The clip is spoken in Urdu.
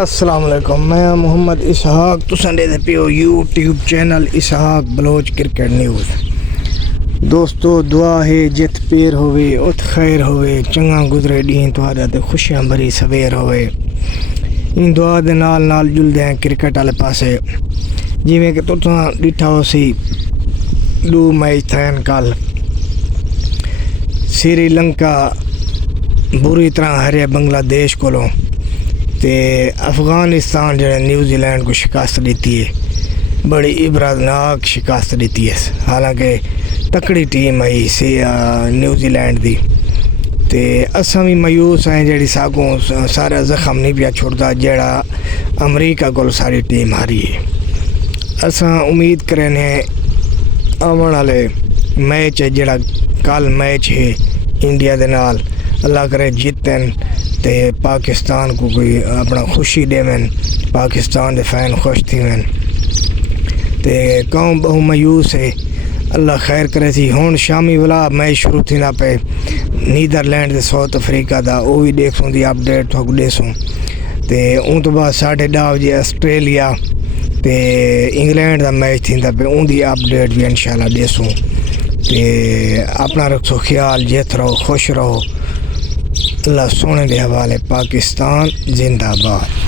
السلام علیکم، میں محمد اسحاق تساں دے پیو یوٹیوب چینل اسحاق بلوچ کرکٹ نیوز۔ دوستو دعا ہے جت پیر ہوئے ات خیر ہوئے، چنگا گزرے ڈین تہاڈا تے خوشیاں بھری سویر ہوئے۔ ان دعا دے نال نال جلدے ہیں کرکٹ والے پاسے، جویں کہ تساں ڈٹھا ہو سی 2 میچ تھین کل سری لنکا بری طرح ہرے بنگلہ دیش کولوں تے افغانستان جڑے نیوزی لینڈ کو شکست دیتی ہے، بڑی عبرتناک شکست دیتی ہے۔ حالانکہ تکڑی team I C New Zealand دی، تے اساں بھی مایوس ہیں جڑی ساگوں سارا زخم نہیں پیا چھڑتا جڑا امریکہ کو ساری ٹیم ہاری ہے۔ اساں امید کرنے آون والے میچ ہے جڑا کل میچ ہے انڈیا دے نال، اللہ کرے جیتن تے پاکستان کو کوئی اپنا خوشی دے من، پاکستان دے فین خوش تھی من تے قوم بہو مایوس ہے۔ اللہ خیر کرے سی۔ ہون شامی والا میچ شروع تھی نہ پہ نیدرلینڈ دے ساؤتھ افریقہ دا، وہ بھی دیکھوں دی اپڈیٹ تھوک دیسوں تے اون تو بعد 10:30 بجے آسٹریلیا تے انگلینڈ دا میچ تھی پہ اون دی اپڈیٹ بھی انشاءاللہ دیسوں تے اپنا رکھو خیال، جیت رہو، خوش رہو۔ اللہ سونے دے حوالے، پاکستان زندہ باد۔